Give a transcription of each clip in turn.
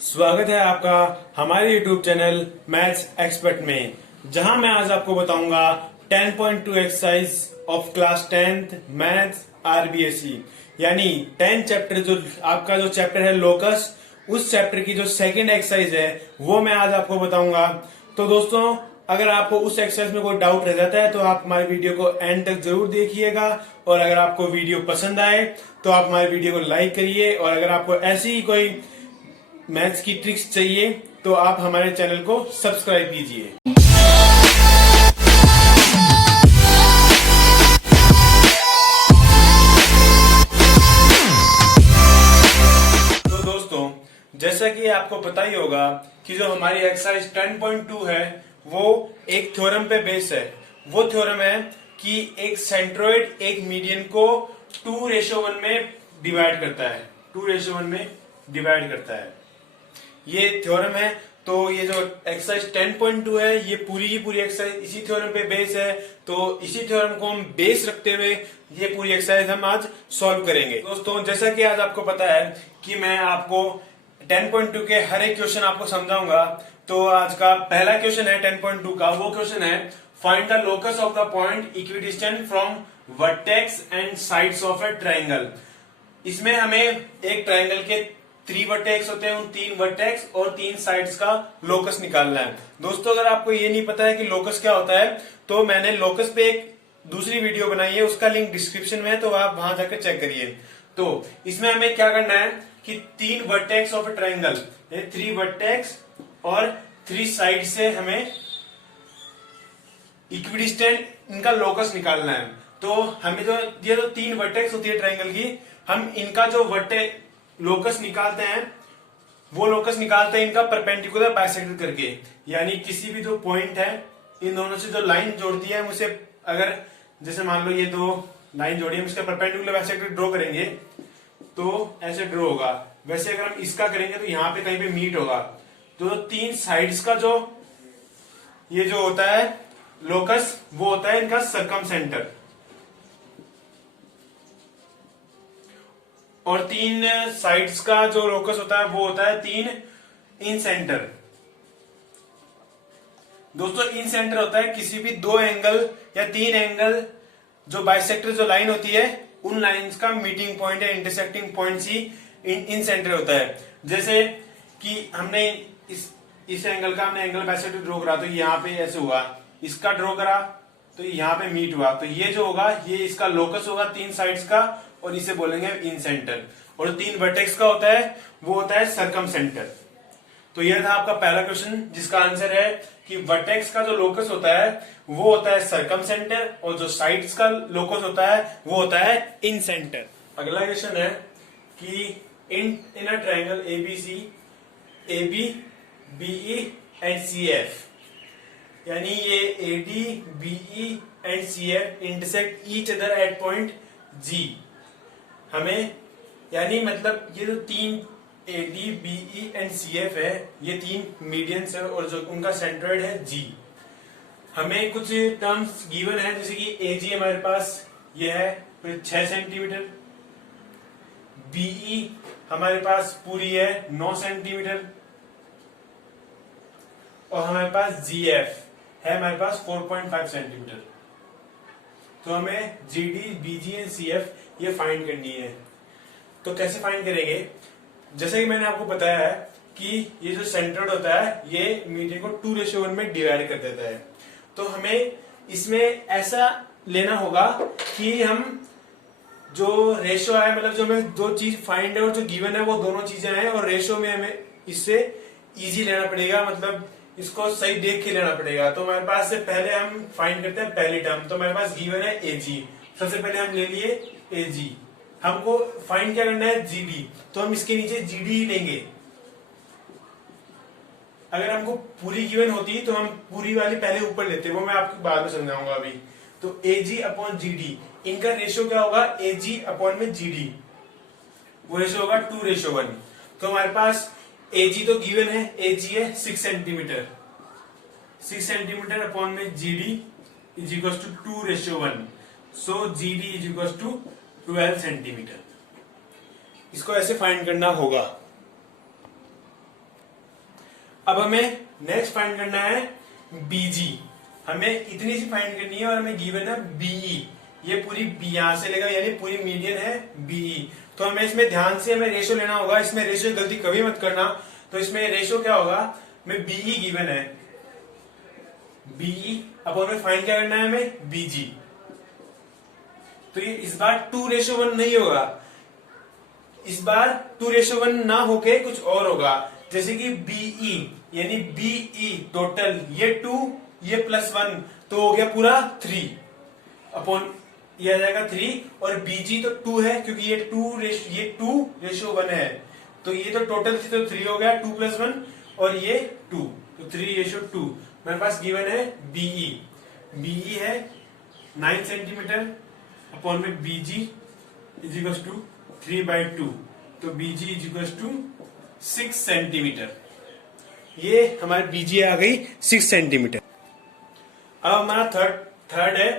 स्वागत है आपका हमारे YouTube चैनल मैथ्स एक्सपर्ट में, जहां मैं आज आपको बताऊंगा 10.2 exercise of class 10th maths RBSE, यानी 10 चैप्टर जो आपका जो चैप्टर है लोकस, उस चैप्टर की जो सेकंड एक्सरसाइज है वो मैं आज आपको बताऊंगा। तो दोस्तों, अगर आपको उस एक्सरसाइज में कोई डाउट रह जाता है तो आप हमारे वीडियो को एंड तक जरूर देखिएगा, और अगर आपको वीडियो पसंद आए तो आप हमारे वीडियो को लाइक करिए, और अगर आपको ऐसी ही कोई मैथ्स की ट्रिक्स चाहिए तो आप हमारे चैनल को सब्सक्राइब कीजिए। तो दोस्तों, जैसा कि आपको पता ही होगा कि जो हमारी एक्सरसाइज 10.2 है वो एक थ्योरम पे बेस है। वो थ्योरम है कि एक सेंट्रोइड एक मीडियन को 2:1 में डिवाइड करता है, 2:1 में डिवाइड करता है, ये थ्योरम है। तो ये जो एक्सरसाइज 10.2 है ये पूरी की पूरी एक्सरसाइज इसी थ्योरम पे बेस है। तो इसी थ्योरम को हम बेस रखते हुए ये पूरी एक्सरसाइज हम आज सॉल्व करेंगे। दोस्तों, जैसा कि आज आपको पता है कि मैं आपको 10.2 के हर एक क्वेश्चन आपको समझाऊंगा। तो आज का पहला क्वेश्चन है 10.2 का, वो क्वेश्चन है find the locus of the point equidistant from vertex and sides of A triangle. इसमें हमें एक ट्राइंगल के 3 वर्टेक्स होते हैं, उन 3 वर्टेक्स और 3 साइड्स का लोकस निकालना है। दोस्तों, अगर आपको ये नहीं पता है कि लोकस क्या होता है तो मैंने लोकस पे एक दूसरी वीडियो बनाई है, उसका लिंक डिस्क्रिप्शन में है, तो आप वहां जाकर चेक करिए। तो इसमें हमें क्या करना है कि 3 vertex of A triangle, 3 vertex और 3 साइड से हमें इक्विडिस्टेंट इनका लोकस निकालना है। तो हमें जो ये जो 3 वर्टेक्स होती है ट्राइंगल की, हम इनका जो वर्टेक्स लोकस निकालते हैं वो लोकस निकालते हैं इनका परपेंडिकुलर बाइसेक्टर करके, यानी किसी भी जो पॉइंट है इन दोनों से जो लाइन जोड़ती है उसे, अगर जैसे मान लो ये 2 लाइन जोड़ी है, इसका परपेंडिकुलर बाइसेक्टर ड्रॉ करेंगे तो ऐसे ड्रॉ होगा। वैसे अगर हम इसका करेंगे तो यहाँ पे कहीं पे मीट होगा। तो 3 साइड्स का जो ये जो होता है लोकस, वो होता है इनका सर्कमसेंटर, और 3 साइड्स का जो लोकस होता है वो होता है 3 इन सेंटर। दोस्तों, इन सेंटर होता है किसी भी 2 एंगल या 3 एंगल जो बाइसेक्टर जो लाइन होती है उन लाइंस का मीटिंग पॉइंट या इंटरसेक्टिंग पॉइंट ही इन सेंटर होता है। जैसे कि हमने इस एंगल का हमने एंगल बाइसेक्टर ड्रॉ करा, तो यहाँ पे ऐसे हुआ, इसका ड्रॉ करा तो यहाँ पे मीट हुआ, तो ये जो होगा ये इसका लोकस होगा 3 साइड्स का, और इसे बोलेंगे इन सेंटर। और 3 वर्टेक्स का होता है वो होता है सर्कम सेंटर। तो यह था आपका पहला क्वेश्चन, जिसका आंसर है कि वर्टेक्स का जो लोकस होता है वो होता है सर्कम सेंटर, और जो साइड्स का लोकस होता है वो होता है इन सेंटर। अगला क्वेश्चन है कि in a triangle ABC, AB, BE and CF, यानी ये AD, BE and CF intersect each other at point G। हमें यानी मतलब ये जो 3 AD, BE एंड CF है, ये 3 मीडियंस है और जो उनका सेंट्रोइड है G। हमें कुछ टर्म्स गिवन है, जैसे कि AG हमारे पास ये है 6 सेंटीमीटर, BE हमारे पास पूरी है 9 सेंटीमीटर, और हमारे पास GF है हमारे पास 4.5 सेंटीमीटर। तो हमें GD, BG एंड CF ये फाइंड करनी है। तो कैसे फाइंड करेंगे? जैसे कि मैंने आपको बताया है कि ये जो सेंट्रोइड होता है ये मीडियन को 2:1 में डिवाइड कर देता है। तो हमें इसमें ऐसा लेना होगा कि हम जो रेशो है, मतलब जो हमें 2 चीज फाइंड है और जो गिवन है वो दोनों चीजें हैं, और रेशो में हमें इससे इजी लेना पड़ेगा, मतलब इसको सही देख के लेना पड़ेगा। तो हमारे पास से पहले हम फाइंड करते हैं पहली टर्म। तो हमारे पास गिवन है AG, सबसे पहले हम ले लिए AG। हमको फाइंड क्या करना है GD, तो हम इसके नीचे GD ही लेंगे। अगर हमको पूरी गिवन होती तो हम पूरी वाली पहले ऊपर लेते, वो मैं आपको बाद में समझाऊंगा अभी। तो AG अपॉन GD, इनका रेशियो क्या होगा? AG अपॉन में GD, वो रेशियो होगा 2:1। तो हमारे पास AG तो गिवन है, AG है 6 सेंटीमीटर, 6 सेंटीमीटर अपॉन में GD is equal to 2:1। So GD is equal to 12 centimeter. इसको ऐसे फाइंड करना होगा। अब हमें नेक्स्ट फाइंड करना है बीजी। हमें इतनी सी फाइंड करनी है और हमें गिवन है बीई। ये पूरी बी यहां से लेगा, यानी पूरी मीडियन है बीई। तो हमें इसमें ध्यान से हमें रेशो लेना होगा। इसमें रेशो गलती कभी मत करना। तो इसमें रेशो क्या होगा, हमें बीई गिवन है, बीई अब हमें फाइंड क्या करना है, हमें बीजी। तो ये इस बार 2:1 नहीं होगा, इस बार 2:1 ना होके कुछ और होगा। जैसे कि बीई यानी बीई टोटल, ये 2 ये +1 तो हो गया पूरा 3 अपॉन ये आ जाएगा 3। और बीजी तो 2 है क्योंकि ये 2:1 है, तो ये तो टोटल थी तो 3 हो गया, 2 + 1 और ये 2 तो 3:2। मेरे पास गिवन है बीई, बीई है 9 सेंटीमीटर अपॉन में बीजी इजिकल्स टू 3/2, तो बीजी इजिकल्स टू 6 सेंटीमीटर। ये हमारे बीजी आ गई 6 सेंटीमीटर। अब हमारा थर्ड है,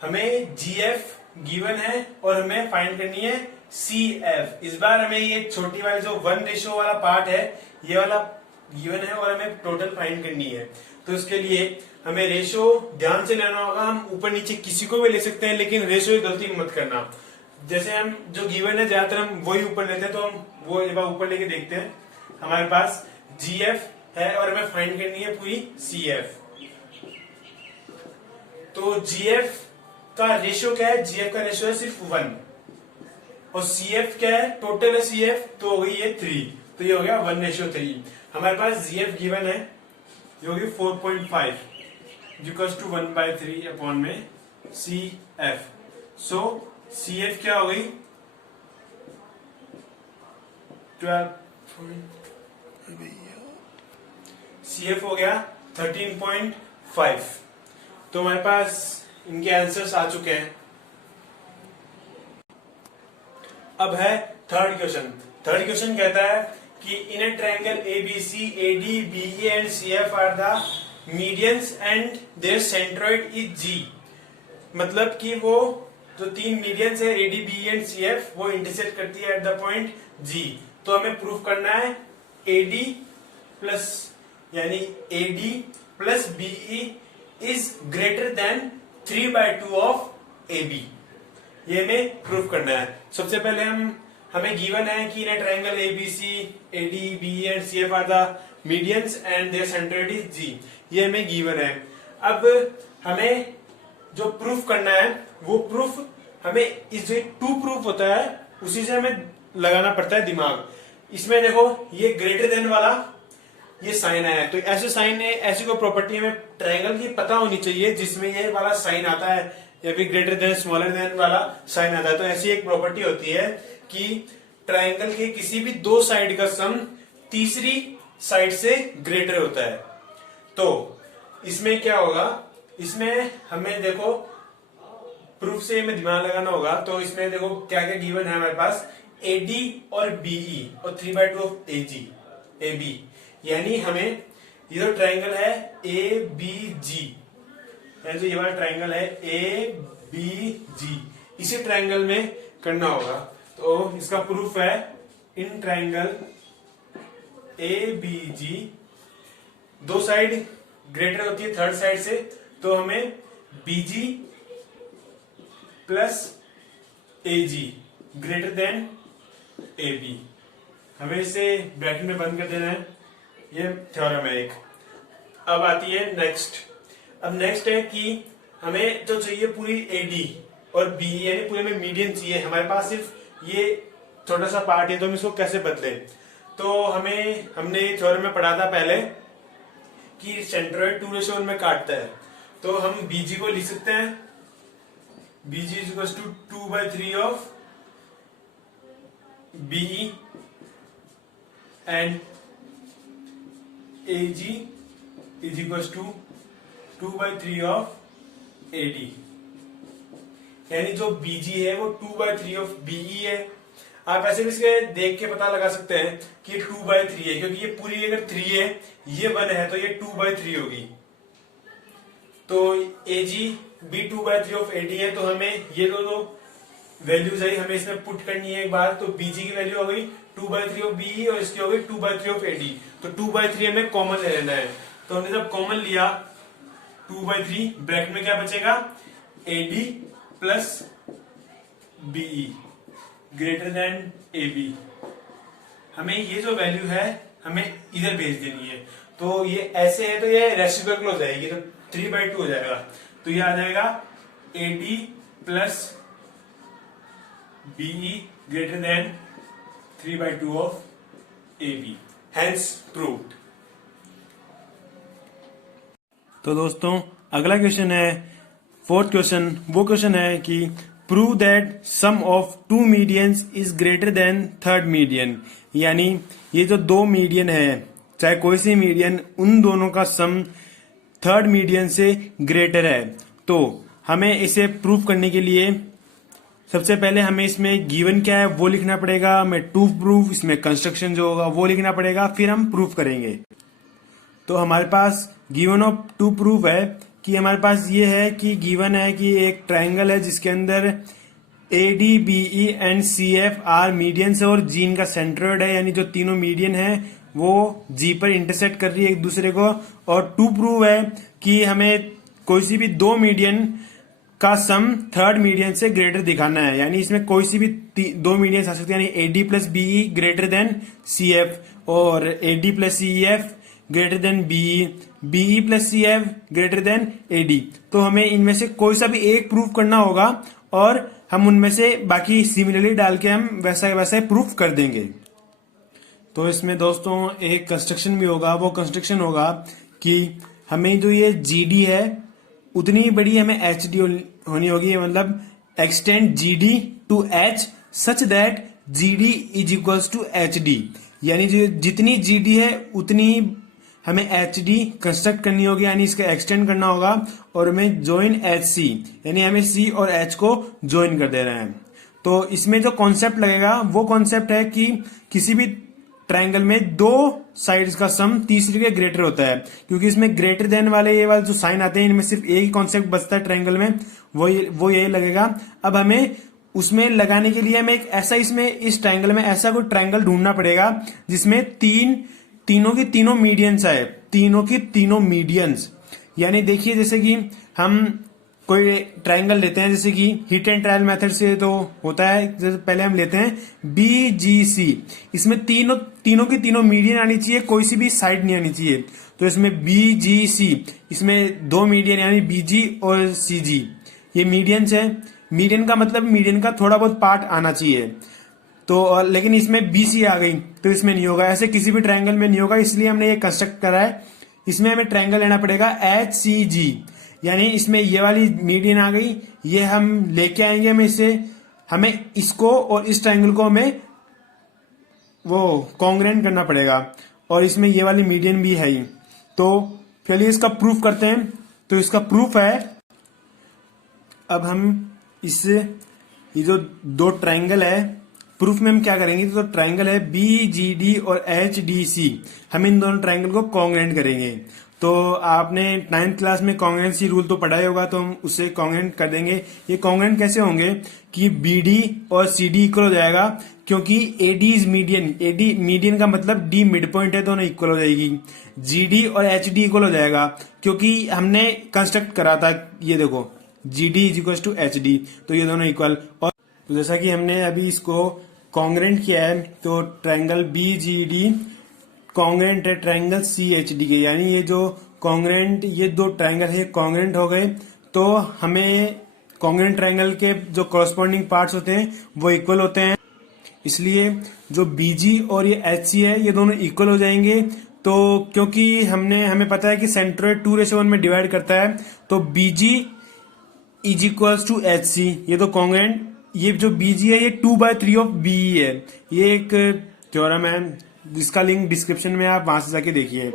हमें जीएफ गिवन है और हमें फाइंड करनी है सीएफ। इस बार हमें ये छोटी वाली जो 1 वाला पार्ट है ये वाला गिवन है और हमें टोटल फाइंड करनी है। तो इसके लिए हमें रेशो ध्यान से लेना होगा। हम ऊपर नीचे किसी को भी ले सकते हैं, लेकिन रेशो की गलती मत करना। जैसे हम जो गिवन है ज्यादातर हम वही ऊपर लेते हैं, तो हम वो एक बार ऊपर लेके देखते हैं। हमारे पास जीएफ है और हमें फाइंड करनी है पूरी सीएफ। तो जीएफ का रेशियो क्या है, जीएफ का रेशियो है सिर्फ 1 और सीएफ क्या है, टोटल है सीएफ तो हो गई है 3, तो ये हो गया 1:3। हमारे पास जीएफ गिवन है, ये होगी 4.5 इक्वल्स टू 1/3 अपॉन में सीएफ। सो सीएफ क्या हो गई 12, सीएफ हो गया 13.5। तो हमारे पास इनके आंसर्स आ चुके हैं। अब है थर्ड क्वेश्चन। थर्ड क्वेश्चन कहता है कि in a triangle ABC AD BE and CF are the medians and their centroid is G. मतलब कि वो जो 3 मीडियंस है एडी बीई एंड सीएफ वो इंटरसेक्ट करती है एट द पॉइंट जी। तो हमें प्रूफ करना है एडी प्लस यानी AD plus BE is greater than 3/2 of AB। ये हमें प्रूफ करना है। सबसे पहले हमें गिवन है कि in triangle ABC AD BE and CF are the medians and their centroid is G। ये हमें गिवन है। अब हमें जो प्रूफ करना है वो प्रूफ हमें इस जो 2 प्रूफ होता है उसी से हमें लगाना पड़ता है दिमाग। इसमें देखो ये ग्रेटर देन वाला ये साइन है, तो ऐसे साइन है, ऐसी कोई प्रॉपर्टी हमें ट्रायंगल की पता होनी चाहिए जिसमें ये वाला साइन आता है या फिर ग्रेटर देन स्मॉलर देन वाला साइन आता है। तो ऐसी एक प्रॉपर्टी होती है कि ट्रायंगल के किसी भी 2 साइड का सम तीसरी साइड से ग्रेटर होता है। तो इसमें क्या होगा, इसमें हमें देखो प्रूफ से हमें दिमाग लगाना होगा। तो इसमें देखो क्या क्या गिवन है हमारे पास, AD और BE और 3/2 ऑफ AB। यानी हमें ये जो ट्रायंगल है ABG, यानी जो ये वाला ट्रायंगल है ABG, इसी ट्रायंगल में करना होगा। तो इसका प्रूफ है in triangle ABG 2 side greater होती है थर्ड साइड से, तो हमें BG plus AG greater than AB। हमें इसे ब्रैकेट में बंद कर देना है। ये थ्योरम है एक। अब आती है नेक्स्ट। अब नेक्स्ट है कि हमें जो चाहिए पूरी AD और BE यानी पूरे में मीडियन चाहिए। हमारे पास सिर्फ ये छोटा सा पार्ट है, तो हम इसको कैसे बदले। तो हमने थ्योरम में पढ़ा था पहले कि सेंट्रोइड 2:1 में काटता है। तो हम BG को लिख सकते हैं, BG is equal to 2/3 of BE and AG is equal to 2/3 of AD। यानी जो BG है वो 2/3 ऑफ BE है। आप ऐसे भी इसके देख के पता लगा सकते हैं कि 2/3 है, क्योंकि ये पूरी अगर 3 है ये 1 है तो ये 2/3 होगी। तो AG भी 2/3 ऑफ AD है, तो हमें ये दो वैल्यूज है हमें इसमें पुट करनी है एक बार। तो BG की वैल्यू हो गई 2/3 ऑफ बीई और इसकी होगी 2/3 ऑफ एडी। तो 2/3 हमें कॉमन ले लेना है। तो हमने जब कॉमन लिया 2/3, ब्रैकेट में क्या बचेगा, AD plus BE greater than AB. हमें ये जो वैल्यू है हमें इधर भेज देनी है। तो ये ऐसे है तो ये रेसिप्रोकल हो जाएगी, तो 3/2 हो जाएगा। तो ये आ जाएगा AD plus BE greater than 3/2 of AB, hence proved. तो दोस्तों अगला क्वेश्चन है, फोर्थ क्वेश्चन। वो क्वेश्चन है कि prove that sum of two medians is greater than third median. यानी ये जो दो मीडियन है, चाहे कोई सी मीडियन, उन दोनों का सम थर्ड मीडियन से ग्रेटर है। तो हमें इसे प्रूव करने के लिए सबसे पहले हमें इसमें गिवन क्या है वो लिखना पड़ेगा, हमें टू प्रूफ, इसमें कंस्ट्रक्शन जो होगा वो लिखना पड़ेगा, फिर हम प्रूफ करेंगे। तो हमारे पास गिवन ऑफ टू प्रूफ है कि हमारे पास ये है कि गिवन है कि एक ट्राइंगल है जिसके अंदर A D B E and C F are medians है और जी इनका सेंट्रोइड है, यानी जो तीनों मीडियन है वो जी पर इंटरसेक्ट कर रही है एक दूसरे को। और टू प्रूव है कि हमें कोई सी भी दो मीडियन का सम थर्ड मीडियन से ग्रेटर दिखाना है, यानी इसमें कोई सी भी दो मीडियन आ सकते हैं, यानी A D plus BE greater than C F और A D plus C F greater than BE, BE plus C F greater than AD. तो हमें इनमें से कोई सा भी एक प्रूफ करना होगा और हम उनमें से बाकी सिमिलरली डाल के हम वैसा प्रूफ कर देंगे। तो इसमें दोस्तों एक कंस्ट्रक्शन भी होगा, वो कंस्ट्रक्शन होगा कि हमें जो ये जीडी है उतनी बड़ी हमें एच डी होनी होगी, मतलब extend GD to H such that GD is equals to H D. यानी जो जितनी जीडी है उतनी हमें एच डी कंस्ट्रक्ट करनी होगी, यानी इसका एक्सटेंड करना होगा और हमें ज्वाइन एच सी, यानी हमें सी और एच को ज्वाइन कर दे रहे हैं। तो इसमें जो कॉन्सेप्ट लगेगा वो कॉन्सेप्ट है कि किसी भी ट्रायंगल में दो साइड्स का सम तीसरे के ग्रेटर होता है, क्योंकि इसमें ग्रेटर देन वाले ये वाले जो साइन आते हैं इनमें सिर्फ एक ही कॉन्सेप्ट बचता है ट्रायंगल में, वो यही लगेगा। अब हमें उसमें लगाने के लिए हमें एक ऐसा इसमें इस ट्रायंगल में ऐसा कोई ट्रायंगल ढूंढना पड़ेगा जिसमें तीनों की तीनों मीडियंस आए, तीनों की तीनों मीडियंस। यानी देखिए जैसे कि हम कोई ट्रायंगल लेते हैं, जैसे कि हिट एंड ट्रायल मेथड से तो होता है, जैसे पहले हम लेते हैं BGC, इसमें तीनों की तीनों मीडियन आनी चाहिए, कोई सी भी साइड नहीं आनी चाहिए। तो इसमें BGC, इसमें दो मीडियन यानी BG और CG ये मीडियंस है। मीडियन का मतलब मीडियन का थोड़ा बहुत पार्ट आना चाहिए। तो लेकिन इसमें BC आ गई तो इसमें नहीं होगा, ऐसे किसी भी ट्रायंगल में नहीं होगा, इसलिए हमने ये कंस्ट्रक्ट करा है। इसमें हमें ट्रायंगल लेना पड़ेगा HCG, यानी इसमें ये वाली मीडियन आ गई, ये हम लेके आएंगे, हमें इसको और इस ट्रायंगल को हमें वो कॉन्ग्रेंट करना पड़ेगा, और इसमें ये वाली मीडियन भी है ही। तो चलिए इसका प्रूफ करते हैं। तो इसका प्रूफ है, अब हम ये जो दो ट्रायंगल है प्रूफ में हम क्या करेंगे, तो ट्रायंगल है BGD और HDC, हम इन दोनों ट्रायंगल को कॉन्ग्रेंट करेंगे। तो आपने 9th क्लास में कॉन्ग्रेंसी रूल तो पढ़ा ही होगा, तो हम उससे कॉन्ग्रेंट कर देंगे। ये कॉन्ग्रेंट कैसे होंगे कि BD और CD इक्वल हो जाएगा, क्योंकि AD is median, AD median का मतलब D मिड पॉइंट है, दोनों इक्वल हो जाएगी। GD और HD इक्वल हो जाएगा क्योंकि हमने कंस्ट्रक्ट करा था, ये देखो GD is equal to HD, तो ये दोनों इक्वल। और तो जैसा कि हमने अभी इसको कॉन्ग्रेंट किया है, तो ट्रायंगल BGD कॉन्ग्रेंट है ट्रायंगल CHD के, यानी ये जो कॉन्ग्रेंट ये दो ट्रायंगल है कॉन्ग्रेंट हो गए। तो हमें कॉन्ग्रेंट ट्रायंगल के जो कॉरस्पॉन्डिंग पार्ट्स होते हैं वो इक्वल होते हैं, इसलिए जो BG और ये HC है ये दोनों इक्वल हो जाएंगे। तो क्योंकि हमें पता है कि सेंट्रोइड 2:1 में डिवाइड करता है, तो BG is equals to HC, ये तो कॉन्ग्रेंट, ये जो BG है ये 2/3 ऑफ BE है, ये एक थ्योरम है जिसका लिंक डिस्क्रिप्शन में आप वहां से जाके देखिए।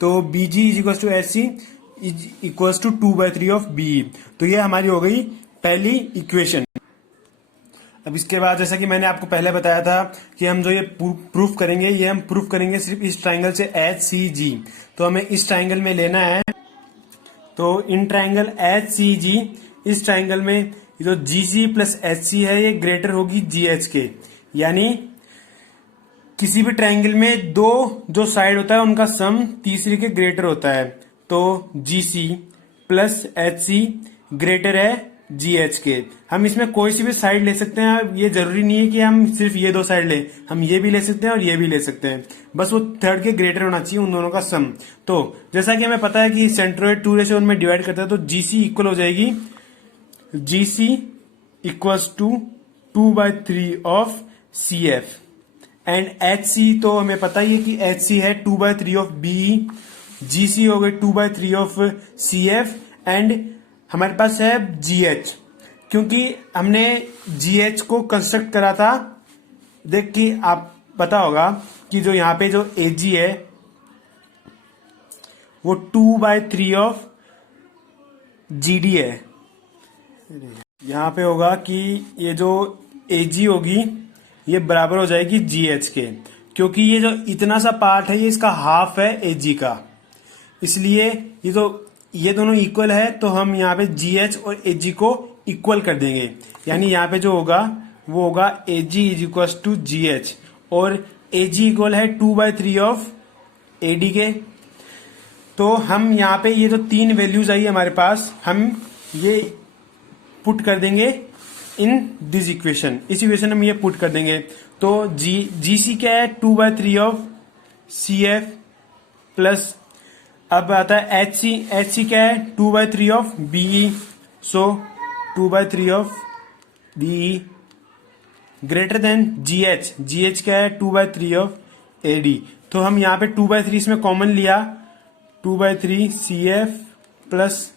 तो BG is equals to HC is equals to 2/3 of BE। तो ये हमारी हो गई पहली इक्वेशन। अब इसके बाद जैसा कि मैंने आपको पहले बताया था कि हम जो ये प्रूफ करेंगे, ये हम प्रूफ करेंगे सिर्फ इस ट्रायंगल से HCG। तो हमें इस ट्रायंगल में लेना है, तो इन ट्रायंगल HCG इस ट्रायंगल में जो GC प्लस HC है ये ग्रेटर होगी GH के, यानी किसी भी ट्रायंगल में दो जो साइड होता है उनका सम तीसरे के ग्रेटर होता है, तो GC प्लस HC ग्रेटर है GH के। हम इसमें कोई सी भी साइड ले सकते हैं, ये जरूरी नहीं है कि हम सिर्फ ये दो साइड लें, हम ये भी ले सकते हैं और ये भी ले सकते हैं, बस वो थर्ड के ग्रेटर होना चाहिए उन दोनों का सम। तो जैसा कि हमें पता है कि सेंट्रोइड 2/1 में डिवाइड करता है, तो GC इक्वल हो जाएगी GC equals to 2/3 of CF and HC तो हमें पता ही है कि HC है 2/3 ऑफ BE, GC हो गई 2/3 ऑफ CF एंड हमारे पास है GH, क्योंकि हमने GH को कंस्ट्रक्ट करा था। देख कि आप पता होगा कि जो यहाँ पे जो AG है वो 2/3 ऑफ GD है। यहाँ पे होगा कि ये जो AG होगी ये बराबर हो जाएगी GH के, क्योंकि ये जो इतना सा पार्ट है ये इसका हाफ है AG का, इसलिए ये दोनों इक्वल है, तो हम यहाँ पे GH और AG को इक्वल कर देंगे। यानी यहाँ पे जो होगा वो होगा AG is equal to GH और AG इक्वल है 2/3 ऑफ AD के। तो हम यहाँ पे ये जो तीन वैल्यूज आई हमारे पास, हम ये पुट कर देंगे इन दिस इक्वेशन, इस इक्वेशन में ये पुट कर देंगे। तो GC क्या है 2/3 ऑफ CF प्लस अब आता है HC क्या है 2/3 of BE, so 2/3 of BE greater than GH क्या है 2/3 ऑफ AD। तो हम यहाँ पे 2/3 इसमें कॉमन लिया, 2/3 CF प्लस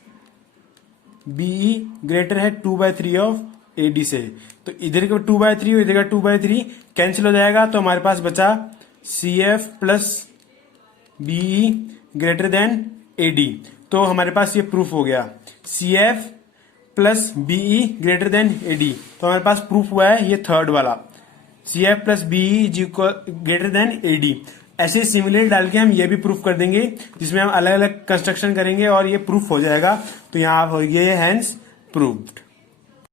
BE ग्रेटर है 2/3 ऑफ AD से। तो इधर का 2/3 और इधर का 2/3 कैंसिल हो जाएगा, तो हमारे पास बचा CF plus BE greater than AD। तो हमारे पास ये प्रूफ हो गया, CF plus BE greater than AD। तो हमारे पास प्रूफ हुआ है ये थर्ड वाला, CF plus BE is greater then AD। ऐसे सिमिलर डाल के हम ये भी प्रूफ कर देंगे, जिसमें हम अलग अलग कंस्ट्रक्शन करेंगे और ये प्रूफ हो जाएगा। तो यहाँ हो गया हैंस प्रूव्ड।